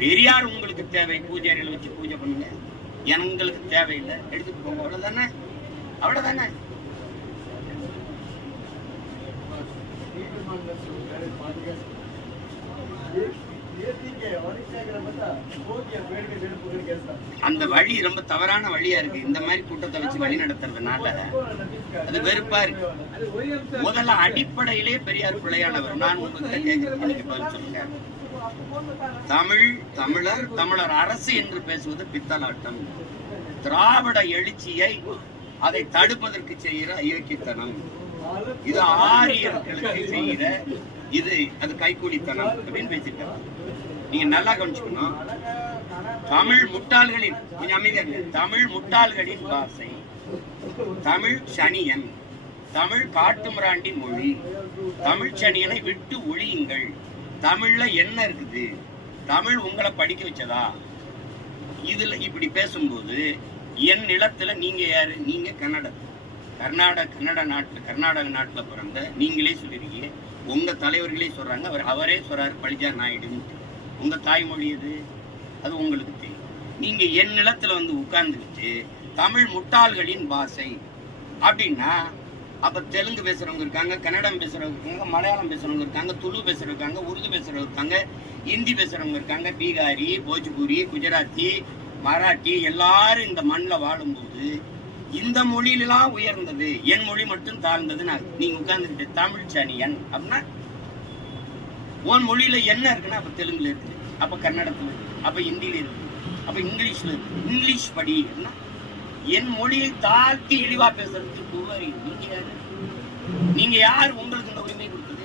பெரியார் உங்களுக்கு தேவை, பூஜைகளை வச்சு பூஜை பண்ணுங்க, எங்களுக்கு தேவையில்லை, எடுத்துட்டு போங்க, அவ்வளவுதானே, அவ்வளவுதானே. அந்த வழி ரொம்ப தவறான வழியா இருக்கு. இந்த மாதிரி கூட்டத்தை வச்சு வழி நடத்துறதுனால அது வெறுப்பா இருக்கு. முதல்ல அடிப்படையிலே பெரியார் பிள்ளையானவர். நான் உங்ககிட்ட கேட்கிறேன், சொல்லுங்க. தமிழர் தமிழர் அரசு என்று பேசுவது பித்தலாட்டம். திராவிட எழுச்சியை அதை தடுப்பதற்கு செய்கிற அயோக்கியத்தனம். இது ஆரியர்களுக்கு செய்கிற இது அது கைக்கூலித்தனம் அப்படின்னு பேசிட்டாங்க. நீங்க நல்லா கவனிச்சுக்கணும். தமிழ் முட்டாள்களின், கொஞ்சம் அமைதியாக, தமிழ் முட்டாள்களின் பாசை, தமிழ் சனியன், தமிழ் காட்டுமிராண்டி மொழி, தமிழ் சனியனை விட்டு ஒழியுங்கள். தமிழ்ல என்ன இருக்குது? தமிழ் உங்களை படிக்க வச்சதா? இதுல இப்படி பேசும்போது என் நிலத்துல நீங்க யாரு? நீங்க கர்நாடக நாட்டுல பிறந்த நீங்களே சொல்லிருக்கீங்க. உங்க தலைவர்களே சொல்றாங்க, அவரே சொல்றாரு பழிஜா நாயுடு. உங்க தாய்மொழி எது? அது உங்களுக்கு தெரியும். நீங்க என் நிலத்துல வந்து உட்கார்ந்துக்கிட்டு தமிழ் முட்டாள்களின் பாஷை அப்படின்னா, அப்ப தெலுங்கு பேசுறவங்க இருக்காங்க, கன்னடம் பேசுறவங்க இருக்காங்க, மலையாளம் பேசுறவங்க இருக்காங்க, துளு பேசுறவங்க இருக்காங்க, உருது பேசுறவங்க இருக்காங்க, ஹிந்தி பேசுறவங்க இருக்காங்க, பீகாரி, போஜ்பூரி, குஜராத்தி, மராட்டி, எல்லாரும் இந்த மண்ணில் வாழும்போது இந்த மொழியிலாம் உயர்ந்தது, என் மொழி மட்டும் தாழ்ந்தது. நீங்க உட்கார்ந்துக்கிட்டு தமிழ் சனியன் அப்படின்னா, உன் மொழியில என்ன இருக்குன்னா, அப்ப தெலுங்குல இருக்கு, அப்ப கன்னடத்துல இருக்கு, அப்ப ஹிந்தியில இருக்கு, அப்ப இங்கிலீஷ்ல இருக்கு. இங்கிலீஷ் படி. என் மொழியை தாழ்த்தி இழிவா பேசுறதுக்கு நீங்க யாரு? நீங்க யார்? உங்களுக்கு இந்த உரிமை கொடுத்தது?